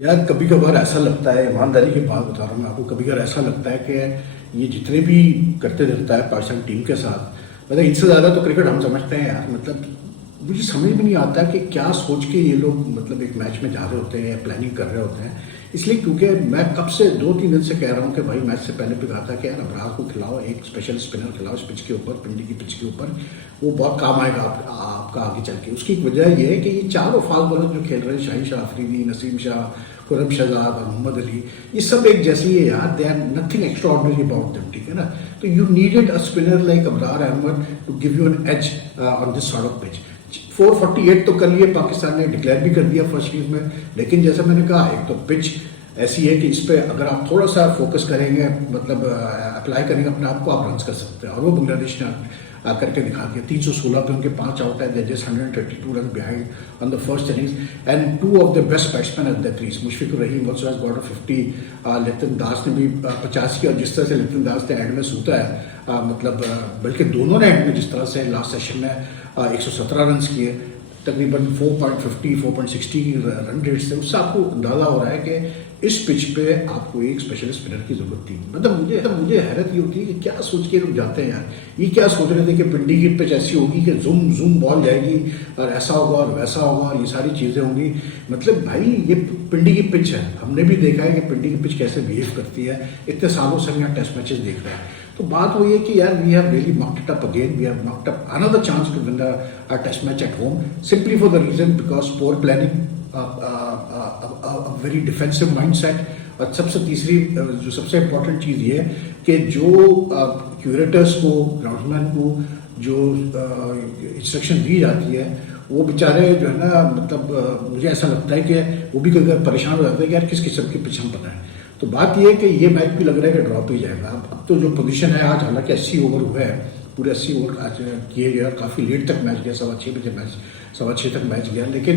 यार कभी कभार ऐसा लगता है, ईमानदारी की बात बता रहा हूँ मैं आपको, कभी कभार ऐसा लगता है कि ये जितने भी करते रहता है पाकिस्तान टीम के साथ, मतलब इनसे ज़्यादा तो क्रिकेट हम समझते हैं यार। मतलब मुझे समझ में नहीं आता कि क्या सोच के ये लोग मतलब एक मैच में जा रहे होते हैं या प्लानिंग कर रहे होते हैं। इसलिए क्योंकि मैं कब से 2-3 दिन से कह रहा हूँ कि भाई मैच से पहले भी कहा था कि यार अबरार को खिलाओ, एक स्पेशल स्पिनर खिलाओ इस पिच के ऊपर, पिंडी की पिच के ऊपर, वो बहुत काम आएगा आपका आगे चल के। उसकी वजह यह है कि ये चारों फास्ट बॉलर जो खेल रहे हैं, शाहीन शाह अफरीदी, नसीम शाह, खुरम शहजाद और मोहम्मद अली, ये सब एक जैसी है यार। They are nothing extraordinary about them, ठीक है ना। तो you needed a spinner like Abrar Ahmed to give you an edge on this sort of pitch. 448 तो कर लिए पाकिस्तान ने, डिक्लेयर भी कर दिया फर्स्ट इनिंग्स में, लेकिन जैसा मैंने कहा एक तो पिच ऐसी है कि इस पर अगर आप थोड़ा सा फोकस करेंगे, मतलब अप्लाई करेंगे अपने आप को, आप रन कर सकते हैं। और वो बांग्लादेश ने करके दिखा दिया। 316 पे उनके 5 आउट है, they just 132 run behind on the first innings and two of the best batsman at the crease. Mushfiqur Rahim also has got a 50, लितन दास ने भी 50 किया। और जिस तरह से लितन दास ने एंड में सूता है, मतलब बल्कि दोनों ने एंड में जिस तरह से लास्ट सेशन में 117 रन किए, तकरीबन 4.50 4.60 रन रेट से, उससे आपको अंदाजा हो रहा है कि इस पिच पे आपको एक स्पेशल स्पिनर की जरूरत थी। मतलब मुझे हैरत ये होती है कि क्या सोच के लोग जाते हैं यार। ये क्या सोच रहे थे कि पिंडी की पिच ऐसी होगी कि जूम बॉल जाएगी और ऐसा होगा और वैसा होगा, ये सारी चीज़ें होंगी। मतलब भाई ये पिंडी की पिच है, हमने भी देखा है कि पिंडी की पिच कैसे बिहेव करती है। इतने सालों से हम यहाँ टेस्ट मैचेस देख रहे हैं। तो बात वही है कि यार we have really mucked it up again, we have mucked up another chance to win a test match at home, simply for the reason because poor planning, very defensive mindset. और सबसे तीसरी जो सबसे इम्पोर्टेंट चीज़ ये है कि जो curators को, ग्राउंडमैन को जो इंस्ट्रक्शन दी जाती है, वो बेचारे जो है ना, मतलब मुझे ऐसा लगता है कि वो भी कभी परेशान हो जाते हैं कि यार किस किस्म के पिच हम बनाएं। तो बात ये है कि ये मैच भी लग रहा है कि ड्रॉप ही जाएगा। अब तो जो पोजीशन है आज, हालांकि 80 ओवर हुए हैं, पूरे 80 ओवर आज किए गए और काफ़ी लेट तक मैच गया, 6:15 बजे मैच, 6:15 तक मैच गया, लेकिन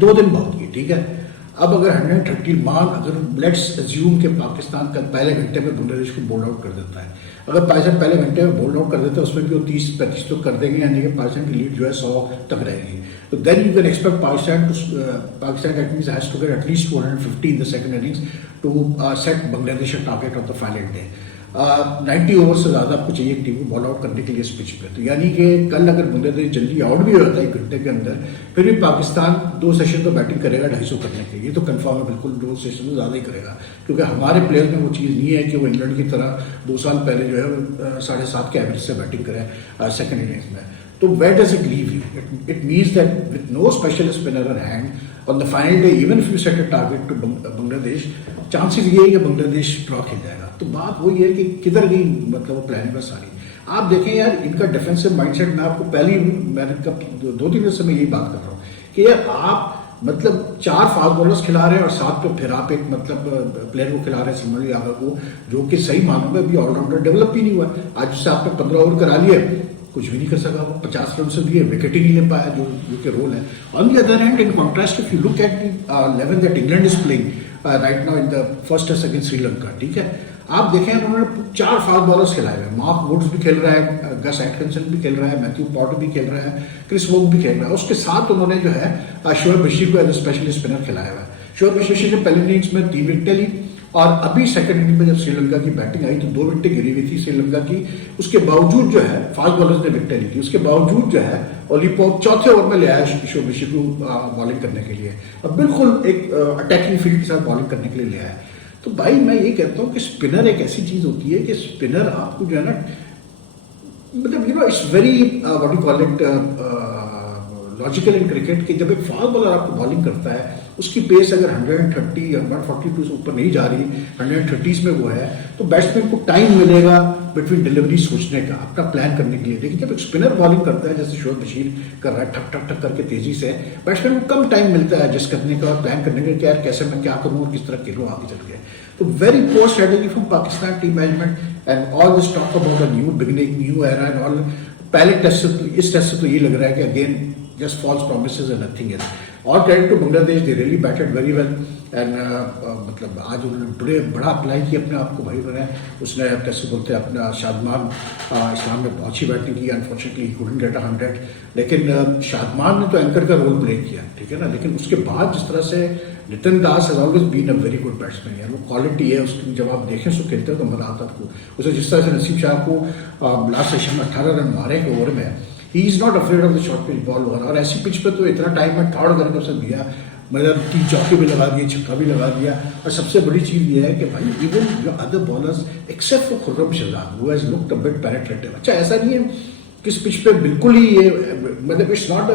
2 दिन बहुत किए, ठीक है। अब अगर 130 मान, अगर लेट्स अज्यूम कि पाकिस्तान कल पहले घंटे में बांग्लादेश को बोल्ड आउट कर देता है, अगर पाकिस्तान पहले घंटे में बोल्ड आउट कर देता है, उसमें भी वो 30-35 तो कर देंगे, यानी कि पाकिस्तान की लीड जो है 100 तक रहेगी। तो then you can expect Pakistan that means has to get at least 450 in the second innings to set Bangladesh target of the final day. 90 over से ज़्यादा आपको चाहिए टीम को बॉल आउट करने के लिए इस पिच पे। तो यानी कि कल अगर बांग्लादेश जल्दी आउट भी हो जाता है 1 घंटे के अंदर, फिर भी पाकिस्तान 2 सेशन तो बैटिंग करेगा 250 करने के लिए। ये तो कंफर्म है, बिल्कुल 2 सेशन तो ज़्यादा ही करेगा, क्योंकि हमारे प्लेयर में वो चीज़ नहीं है कि वो इंग्लैंड की तरह 2 साल पहले जो है 7.5 के एवरेज से बैटिंग करे सेकेंड इनिंग्स में। तो where does it leave you? It means that with no special spinner in hand on the final day, even if you set a target to Bangladesh, chances ये है कि बांग्लादेश ड्रॉ खेल जाएगा। तो बात वही है कि किधर गई मतलब वो प्लानिंग पर सारी। आप देखें यार, इनका डिफेंसिव माइंडसेट, मैं आपको मैंने कब 2-3 दिन से मैं यही बात कर रहा हूँ कि यार आप मतलब 4 फास्ट बॉलर्स खिला रहे हैं और साथ पे फिर आप एक मतलब प्लेयर को खिला रहे हैं, समझ यादव को, जो कि सही मानों में अभी ऑलराउंडर डेवलप ही नहीं हुआ। आज से आपने 15 ओवर करा लिए, कुछ भी नहीं कर सका, वो 50 रन से दिए, विकेट ही नहीं ले पाया, जो के रोल है। On the other hand, in contrast if you look at the 11 that England is playing right now in the first test against Sri Lanka, ठीक है, आप देखें उन्होंने 4 फास्ट बॉलर्स खिलाए हुए हैं। मार्क वुड्स भी खेल रहा है, गस एटकिंसन भी खेल रहा है, मैथ्यू पॉटर भी खेल रहा है, क्रिस वोक भी खेल रहा है। उसके साथ उन्होंने जो है शोएब बशीर को एज ए स्पेशल स्पिनर खिलाया हुआ है। शोएब बशीर ने पहले इनिंग्स में 3 विकेटें ली, और अभी सेकंड इनिंग में जब श्रीलंका की बैटिंग आई तो 2 विकेटें गिरी हुई थी श्रीलंका की। उसके बावजूद जो है फास्ट बॉलर्स ने विकेटें ली थी, उसके बावजूद जो है ओली पॉप चौथे ओवर में ले आया शोएब बशीर को बॉलिंग करने के लिए, अब बिल्कुल एक अटैकिंग फील्ड के साथ बॉलिंग करने के लिए ले आया। तो भाई मैं ये कहता हूँ कि स्पिनर एक ऐसी चीज होती है कि स्पिनर आपको जो है ना, मतलब you know it's very what you call it logical in cricket, कि जब एक फास्ट बॉलर आपको बॉलिंग करता है, उसकी पेस अगर 130 या 142 से ऊपर नहीं जा रही, 130s में वो है, तो बैट्समैन को टाइम मिलेगा बिटवीन डिलीवरी सोचने का, अपना प्लान करने के लिए। लेकिन जब एक स्पिनर बॉलिंग करता है, जैसे शोएब बशीर कर रहा है, ठक ठक ठक करके तेजी से, बैट्समैन को कम टाइम मिलता है एडजस्ट करने का और प्लान करने का कि यार कैसे मैं क्या करूँ और किस तरह खेलूँ आगे चल के। तो very poor strategy from Pakistan team management and all this talk about a new beginning, new era and all. पहले टेस्ट से, इस टेस्ट से तो ये लग रहा है कि again just false promises and nothing else. All credit to Bangladesh, they really batted very well and मतलब आज उन्होंने बड़ा अप्लाई किया अपने आप को भाई बनाया. उसने कैसे बोलते हैं अपना शादमान इस्लाम ने बहुत अच्छी बैटिंग की. अनफॉर्चुनेटली couldn't get 100, लेकिन शादमान ने तो एंकर का रोल प्ले किया, ठीक है ना. लेकिन उसके बाद जिस तरह से Nitin Das has always been a very good batsman यार. वो क्वालिटी है उसकी, जब आप देखें उसको खेलते हो तो मजा आता है. उसे जिस तरह से नसीम शाह को लास्ट सेशन में 18 रन मारे के ओवर में, he is not afraid of the short pitch ball वगैरह. और ऐसी पिच पे तो इतना टाइम में थर्ड करके उसे दिया, मतलब 3 चौके भी लगा दिए, छक्का भी लगा दिया. और सबसे बड़ी चीज ये है कि भाई even your other bowlers except for Khurram Shahzad who has looked a bit penetrative. अच्छा ऐसा नहीं है कि इस पिच पे बिल्कुल ही ये मतलब इट्स नॉट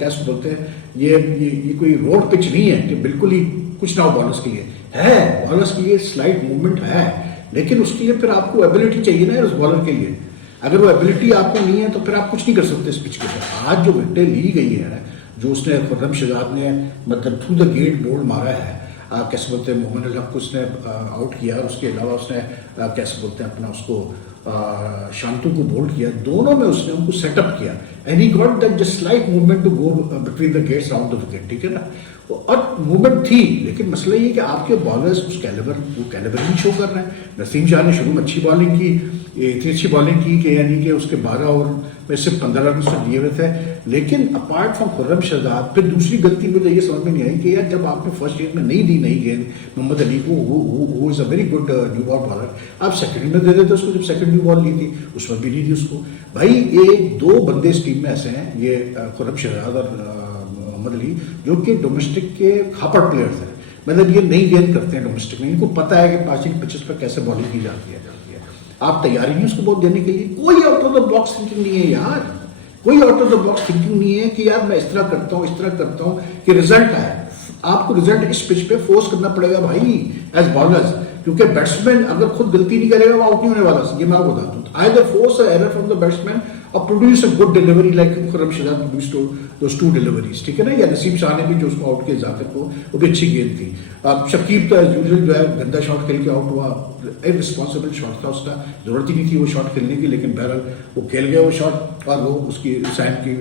क्या बोलते हैं ये कोई रोड पिच नहीं है कि बिल्कुल ही कुछ ना हो बॉलर्स के लिए. है बॉलर्स के लिए स्लाइट मूवमेंट है, लेकिन उसके लिए फिर आपको एबिलिटी चाहिए ना उस बॉलर के लिए. अगर वो एबिलिटी आपको नहीं है तो फिर आप कुछ नहीं कर सकते इस पिच के ऊपर. आज जो विकेटें ली गई है, जो उसने खुर्रम शहजाद ने मतलब थ्रू द गेट बोल्ड मारा है, कैसे बोलते हैं मोहम्मद अल हक को उसने आउट किया. उसके अलावा उसने कैसे बोलते हैं अपना उसको शांतु को बोल्ड किया. दोनों में उसने उनको सेटअप किया and he got that just slight movement to go between the gates round the wicket, ठीक है ना. और मूवमेंट थी, लेकिन मसला ये कि आपके बॉलर्स उस कैलिबर नहीं शो कर रहे हैं. नसीम शाह ने शुरू में अच्छी बॉलिंग की, इतनी अच्छी बॉलिंग की कि यानी कि उसके 12 ओवर में सिर्फ 15 रन उसने दिए हुए थे. लेकिन अपार्ट फ्रॉम खुर्रम शहजाद, फिर दूसरी गलती मुझे ये समझ में नहीं आई कि यार जब आपने फर्स्ट गेम में नहीं दी नई गेंद मोहम्मद अली को, वो is a very good new ball bowler, आप सेकंड में दे देते उसको. जब सेकंड न्यू बॉल ली थी उसमें भी नहीं दी उसको. भाई ये 2 बंदे इस टीम में ऐसे हैं, ये खुर्रम शहजाद और मोहम्मद अली, जो कि डोमेस्टिक के खापड़ प्लेयर्स हैं. मतलब ये नई गेंद करते हैं डोमेस्टिक में, इनको पता है कि पासिंग पिचेस पर कैसे बॉलिंग की जाती है. आप तैयारी नहीं उसको बहुत देने के लिए. कोई out of the box thinking नहीं है यार, कोई out of the box thinking नहीं है कि यार मैं इस तरह करता हूँ, इस तरह करता हूँ कि रिजल्ट आए. आपको रिजल्ट इस पिच पे फोर्स करना पड़ेगा भाई एज बॉलर्स, क्योंकि बैट्समैन अगर खुद गलती नहीं करेगा वो आउट नहीं होने वाला. ये मैं आपको बता दूं, either force a error from the batsman और produce a good delivery like Khurram Shahzad produced those 2 deliveries, ठीक है ना. या नसीम शाह ने भी जो उसको आउट किया जाकिर को, वो भी अच्छी गेंद थी. शकीब तो यूजुअल जो है गंदा शॉट खेल के आउट हुआ, इररिस्पॉन्सिबल शॉट था उसका, जरूरत ही नहीं थी वो शॉट खेलने की, लेकिन बहरहाल वो खेल गया वो शॉट और वो उसकी हुसैन की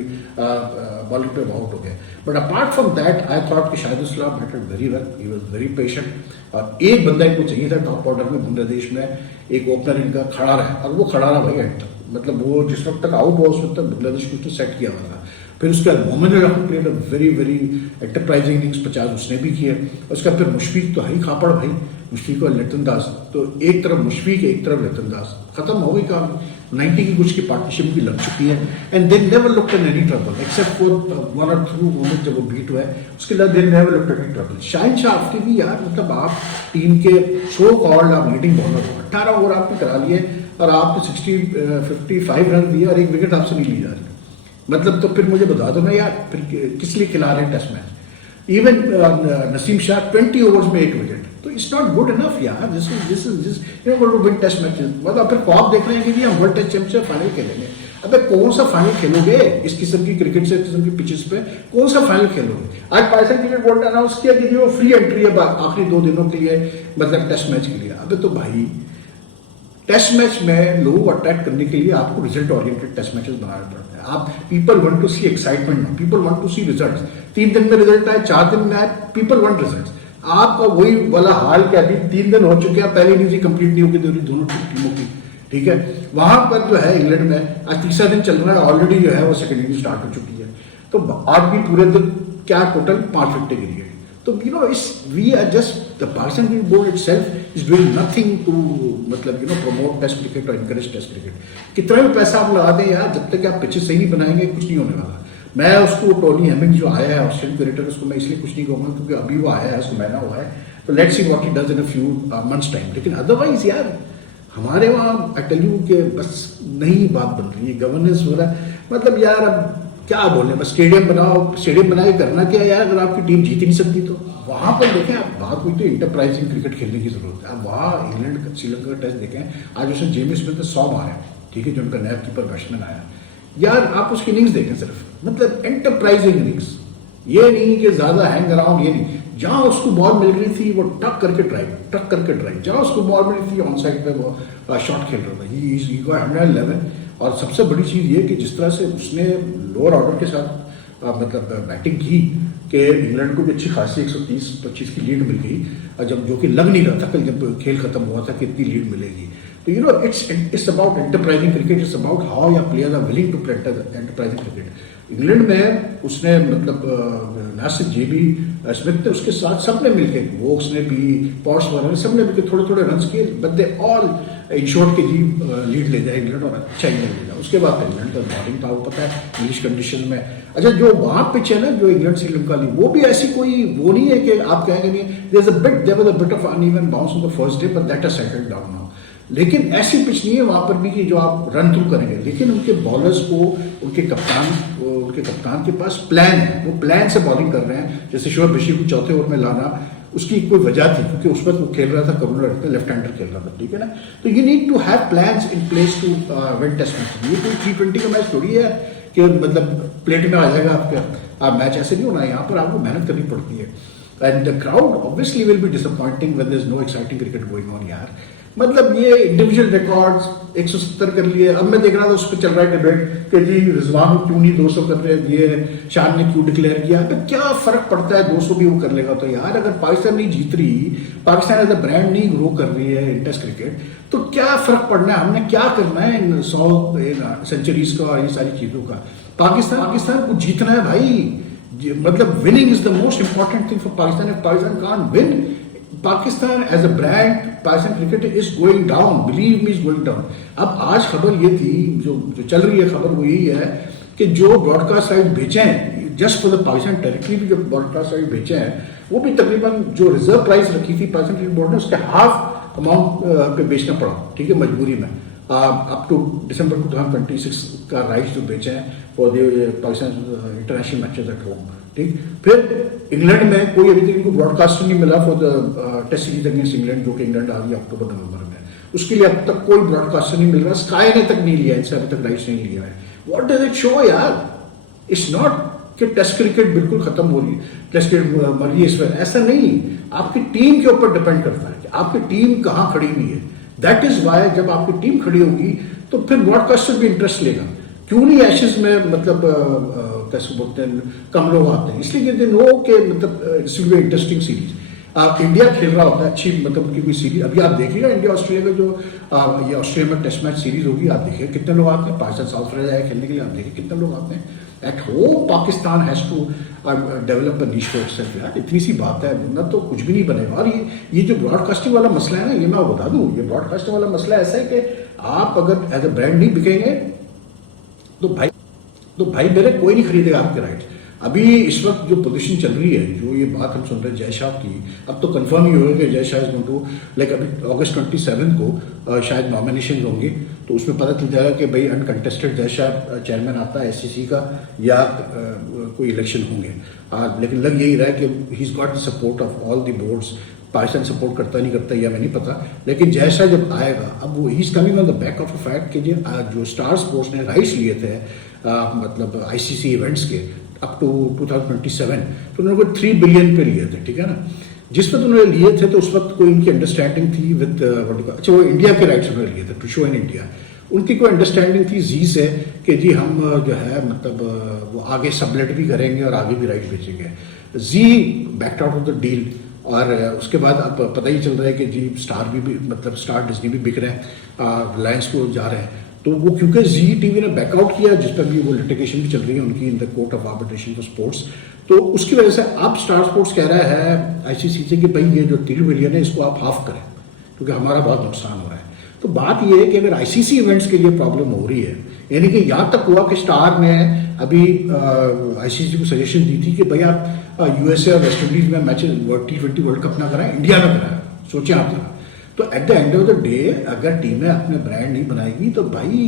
बॉलिंग पे आउट हो गया. But apart from that I thought कि Shahid Islam batted very well, he was very patient. और एक बंदा इनको चाहिए था टॉप ऑर्डर में बांग्लादेश में, एक ओपनर इनका खड़ा रहा, और वो खड़ा रहा भाई एंड तक. मतलब वो जिस वक्त तक आउट हुआ उस वक्त तक बांग्लादेश को सेट किया हुआ था. फिर उसके बाद मोहम्मद अल हक played a very very enterprising innings 50 उसने भी किया. उसका फिर मुशफीक तो है ही खापड़ भाई, मुशफीक और लिटन दास. तो एक तरफ मुशफीक एक तरफ लिटन दास, खत्म हो गई काम. 90 की कुछ की पार्टनरशिप भी लग चुकी है and they never looked in any trouble except for 1 or 2 moment जब वो बीट हुआ है. उसके बाद they never looked in any trouble. Shaheen Shah Afridi भी यार, मतलब आप टीम के सो कॉल्ड आप लीडिंग बॉलर हो, 18 ओवर आपने करा लिए और आपने 55 रन दिए और एक विकेट आपसे नहीं ली जा रही. मतलब तो फिर मुझे बता दो ना यार, फिर किस लिए खिला रहे हैं test match. Even Naseem Shah 20 overs में 1 विकेट, तो इट्स नॉट गुड इनफ यार. This you know to win test matches. मतलब फिर ख्वाब देख रहे हैं कि जी हम वर्ल्ड टेस्ट चैंपियनशिप फाइनल खेलेंगे. अबे कौन सा फाइनल खेलोगे इस किस्म की क्रिकेट से, किस्म की पिचेस पे कौन सा फाइनल खेलोगे. आज पाकिस्तान क्रिकेट बोर्ड ने अनाउंस किया कि वो फ्री एंट्री है आखिरी 2 दिनों के लिए, मतलब टेस्ट मैच के लिए. अबे तो भाई टेस्ट मैच में लोगों को अट्रैक्ट करने के लिए आपको रिजल्ट ओरिएंटेड टेस्ट मैचेस बनाने पड़ते हैं. आप people want to see excitement, people want to see results. 3 दिन में रिजल्ट आए, 4 दिन में आए, पीपल वांट रिजल्ट्स. आपका वही वाला हाल क्या, अभी 3 दिन हो चुके हैं, पहली इनिंग्स कंप्लीट नहीं होगी दोनों टीमों की, ठीक है. वहां पर जो है इंग्लैंड में आज तीसरा दिन चल रहा है, ऑलरेडी जो है वो सेकंड इनिंग स्टार्ट हो चुकी है. तो आज भी पूरे दिन क्या टोटल 5 विकेटें गिरी है. तो you know we are just the Pakistan cricket board itself is doing nothing to मतलब you know promote test cricket और इनकरेज टेस्ट क्रिकेट. कितना भी पैसा आप लगा दें यार, जब तक आप पिचेस सही नहीं बनाएंगे कुछ नहीं होने वाला. मैं उसको टोनी हेमिंग जो आया है ऑस्ट्रेलियन क्रिकेटर, उसको मैं इसलिए कुछ नहीं कहूँगा क्योंकि अभी वो आया है, उसको महीना हुआ है, तो let's see what he does in a few months time. लेकिन अदरवाइज यार हमारे वहाँ आई टेल यू के बस नहीं बात बन रही है, गवर्नेंस हो रहा है. मतलब यार अब क्या बोले, बस स्टेडियम बनाओ, स्टेडियम बना के करना क्या यार, अगर आपकी टीम जीत ही नहीं सकती तो. वहां पर देखें आप, बात हुई तो इंटरप्राइजिंग क्रिकेट खेलने की जरूरत है. अब वहाँ इंग्लैंड श्रीलंका का टेस्ट देखें, आज उसने जेम्स स्मिथ ने 100 मारे, ठीक है, जो उनका नया कीपर बैट्समैन आया यार. आप उसकी इनिंग्स देखें सिर्फ, मतलब एंटरप्राइजिंग इनिंग्स. ये नहीं कि ज्यादा हैंग अराउंड, ये नहीं. जहां उसको बॉल मिल रही थी वो टक करके ड्राइव, जहां उसको बॉल मिल रही थी ऑन साइड पे वो शॉट खेल रहा था. He got 111. और सबसे बड़ी चीज ये कि जिस तरह से उसने लोअर ऑर्डर के साथ मतलब बैटिंग की कि इंग्लैंड को भी अच्छी खासी 130-25 की लीड मिल गई, और जब जो कि लग नहीं रहा था कल जब खेल खत्म हुआ था कि इतनी लीड मिलेगी। तो you know it's about enterprising cricket, it's about how your players are willing to play enterprising cricket. England में उसने मतलब ना सिर्फ जेबी स्मिथ ने, उसके साथ सबने मिलकर, वोक्स ने भी, पॉट्स वगैरह सबने मिलकर थोड़े थोड़े रन किए, बट दे ऑल इंश्योर्ड के जी लीड ले जाए इंग्लैंड, और अच्छा इंग्लैंड ले जाए। उसके बाद इंग्लैंड का बॉलिंग था, वो पता है इंग्लिश कंडीशन में। अच्छा, जो वहां पिच है ना, जो इंग्लैंड श्रीलंका ली, वो भी ऐसी कोई वो नहीं है कि आप कहेंगे नहीं, there was a bit of uneven bounce on the first day, but that has settled down now. लेकिन ऐसी पिच नहीं है वहां पर भी कि जो आप रन थ्रू करेंगे, लेकिन उनके बॉलर्स को, उनके कप्तान के पास प्लान है, वो प्लान से बॉलिंग कर रहे हैं। जैसे शिवर ऋषि को चौथे ओवर में लाना, उसकी कोई वजह थी क्योंकि उस वक्त वो खेल रहा था, करुणा लेफ्ट हैंडर खेल रहा था, ठीक है ना। तो you need to have plans in place to win test match. ये कोई T20 का मैच थोड़ी है कि मतलब प्लेट में आ जाएगा आपका मैच, ऐसे नहीं होना। यहाँ पर आपको मेहनत करनी पड़ती है, and the crowd obviously will be disappointing when there is no exciting cricket going on यार। मतलब ये इंडिविजुअल रिकॉर्ड्स 170 कर लिए। अब मैं देख रहा था उस पर चल रहा है डिबेट कि जी रिजवान क्यों नहीं 200 कर रहे, ये शान ने क्यों डिक्लेयर किया। तो क्या फर्क पड़ता है, 200 भी वो कर लेगा तो यार। अगर पाकिस्तान नहीं जीत रही, पाकिस्तान एज अ ब्रांड नहीं ग्रो कर रही है इन टेस्ट क्रिकेट, तो क्या फर्क पड़ना है, हमने क्या करना है इन 100 सेंचुरीज का और ये सारी चीजों का। पाकिस्तान को जीतना है भाई, मतलब winning is the most important thing for Pakistan. If Pakistan can't win, Pakistan as a brand, Pakistan cricket is going down, believe me is going down. अब आज खबर ये थी, जो चल रही है खबर वो यही है कि जो ब्रॉडकास्ट राइट बेचे हैं just for the Pakistan territory, भी जो ब्रॉडकास्ट राइट बेचे हैं वो भी तकरीबन जो रिजर्व प्राइस रखी थी पाकिस्तान क्रिकेट बोर्ड ने, उसके हाफ अमाउंट पे बेचना पड़ा, ठीक है, मजबूरी में। अप टू दिसंबर 2026 का राइट्स जो बेचे हैं for the Pakistan international matches at home, ठीक। फिर इंग्लैंड में कोई अभी तक इनको ब्रॉडकास्ट नहीं मिला for the test series against England, जो कि इंग्लैंड आ गई अक्टूबर-नवंबर में। उसके लिए अब तक कोई ब्रॉडकास्ट नहीं मिल रहा, स्काई ने तक नहीं लिया, इनसे अभी तक राइट्स नहीं लिया है। व्हाट डज इट शो यार? इट्स नॉट कि टेस्ट क्रिकेट बिल्कुल खत्म हो रही है, टेस्ट क्रिकेट मर रही है इस वक्त, ऐसा नहीं। आपकी टीम के ऊपर डिपेंड करता है कि आपकी टीम कहाँ खड़ी हुई है। दैट इज वाई जब आपकी टीम खड़ी होगी तो फिर ब्रॉडकास्टर भी इंटरेस्ट लेगा। क्यों नहीं एशेज में मतलब कैसे बोलते हैं कम लोग आते हैं, इसलिए कहते नो के मतलब it's will be interesting series. India खेल रहा होता है अच्छी, मतलब उनकी कोई सीरीज अभी आप देखिएगा इंडिया ऑस्ट्रेलिया का जो ये ऑस्ट्रेलिया में टेस्ट मैच सीरीज होगी, आप देखिए कितने लोग आते हैं। पाकिस्तान साउथ अफ्रीका जाए खेलने के लिए, आप देखिए कितने लोग आते हैं। At home Pakistan has to develop a niche for itself यार, इतनी सी बात है, ना तो कुछ भी नहीं बनेगा। और ये जो ब्रॉडकास्टिंग वाला मसला है ना, ये मैं बता दूं, ये ब्रॉडकास्टिंग वाला मसला ऐसा है कि आप अगर एज अ ब्रांड नहीं बिकेंगे तो भाई मेरे कोई नहीं खरीदेगा आपके राइट्स। अभी इस वक्त जो पोजीशन चल रही है, जो ये बात हम सुन रहे हैं जय शाह की, अब तो कंफर्म ही होगा कि Jay Shah is going to, like अभी अगस्त 27 को शायद नॉमिनेशन होंगे, तो उसमें पता चल जाएगा कि भाई अनकंटेस्टेड जय शाह चेयरमैन आता है SCC का या कोई इलेक्शन होंगे। लेकिन लग यही रहा है कि he is got the support of all the boards. Pakistan support करता नहीं करता या मैं नहीं पता, लेकिन जय शाह जब आएगा, अब वो he is coming on the back of the fact कि जो स्टार स्पोर्ट्स ने राइट्स लिए थे मतलब ICC इवेंट्स के अप टू 2027, तो उन्होंने 3 बिलियन पे लिए थे, ठीक है ना। जिस वक्त उन्होंने लिए थे तो उस वक्त कोई उनकी अंडरस्टैंडिंग थी विद अच्छा वो इंडिया के राइट्स उन्होंने लिए थे टू शो इन इंडिया। उनकी कोई अंडरस्टैंडिंग थी जी से कि जी हम जो है मतलब वो आगे सबलेट भी करेंगे और आगे भी राइट बेचेंगे। Zee back out of the deal, और उसके बाद अब पता ही चल रहा है कि जी स्टार भी मतलब स्टार डिज्नी भी बिक रहे हैं, रिलायंस को जा रहे हैं। तो वो क्योंकि ZTV ने बैकआउट किया, जिस पर भी वो लिटिगेशन भी चल रही है उनकी in the court of arbitration for sports, तो उसकी वजह से अब स्टार स्पोर्ट्स कह रहा है ICC से कि भाई ये जो 3 बिलियन है इसको आप हाफ करें, क्योंकि हमारा बहुत नुकसान हो रहा है। तो बात ये है कि अगर ICC इवेंट्स के लिए प्रॉब्लम हो रही है, यानी कि यहाँ तक हुआ कि स्टार ने अभी ICC को सजेशन दी थी कि भाई आप USA और वेस्ट इंडीज में मैच T20 वर्ल्ड कप ना कराएं, इंडिया में कराएं, सोचें आप जरा। तो at the end of the day अगर टीमें अपने ब्रांड नहीं बनाएगी तो भाई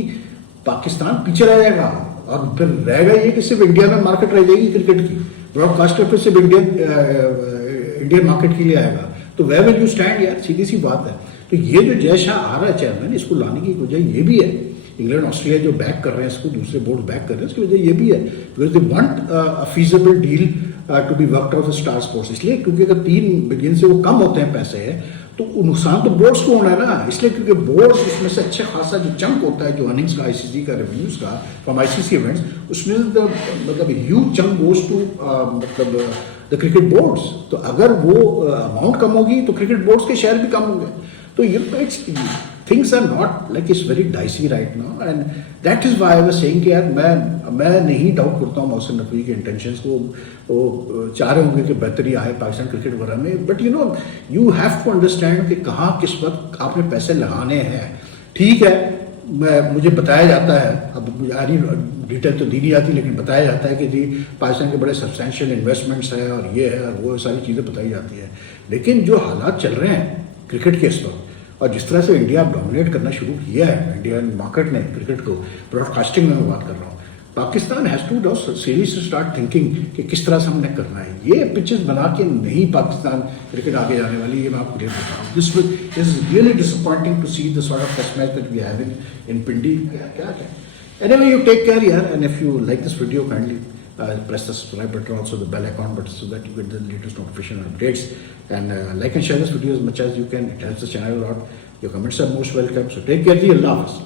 पाकिस्तान पीछे रह जाएगा, और फिर रहेगा ये कि सिर्फ इंडिया में मार्केट रह जाएगी क्रिकेट की, ब्रॉडकास्टर फिर सिर्फ इंडियन मार्केट के लिए आएगा, तो वेयर विल यू स्टैंड यार, सीधी सी बात है। तो ये जो जय शाह आ रहा है चेयरमैन, इसको लाने की वजह ये भी है, इंग्लैंड ऑस्ट्रेलिया जो बैक कर रहे हैं इसको, दूसरे बोर्ड बैक कर रहे हैं, इसकी वजह ये भी है because they want a feasible deal to be worked out Star Sports. इसलिए क्योंकि अगर 3 बिलियन से वो कम होते हैं पैसे, तो नुकसान तो बोर्ड्स को होना है ना, इसलिए क्योंकि बोर्ड्स उसमें से अच्छा खासा जो चंक होता है जो अर्निंग्स का आईसीसी का रेवेन्यूज का फ्रॉम आईसीसी इवेंट्स, उसमें मतलब ह्यूज चंक गोज टू मतलब द क्रिकेट बोर्ड्स। तो अगर वो अमाउंट कम होगी तो क्रिकेट बोर्ड्स के शेयर भी कम होंगे। तो ये it's things are not like it's very dicey right now, and that is why I was saying कि यार मैं नहीं डाउट करता हूँ मोहसिन नकवी के इंटेंशंस को, वो चाह रहे होंगे कि बेहतरी आए पाकिस्तान क्रिकेट वगैरह में, but you have to understand कि कहाँ किस वक्त आपने पैसे लगाने हैं। ठीक है, मुझे बताया जाता है, अब मुझे डिटेल तो दी नहीं आती, लेकिन बताया जाता है कि जी पाकिस्तान के बड़े सब्सटेंशियल इन्वेस्टमेंट्स है और ये है और वो सारी चीज़ें बताई जाती है। लेकिन जो हालात चल रहे हैं क्रिकेट के इस वक्त, और जिस तरह से इंडिया डोमिनेट करना शुरू किया है इंडियन मार्केट ने क्रिकेट को, ब्रॉडकास्टिंग में मैं बात कर रहा हूँ, Pakistan has to seriously start thinking कि किस तरह से हमने करना है। ये पिचेस बना के नहीं पाकिस्तान क्रिकेट आगे जाने वाली, ये मैं आपको क्लियर बता रहा हूँ। This is really disappointing to see the sort of test match that we have in Pindi. क्या anyway, you take care here, and if you like this video, kindly press the subscribe button, also the bell icon button, so that you get the latest notification and updates, and like and share this video as much as you can. It helps the channel a lot. Your comments are most welcome, so take care. Allah Hafiz.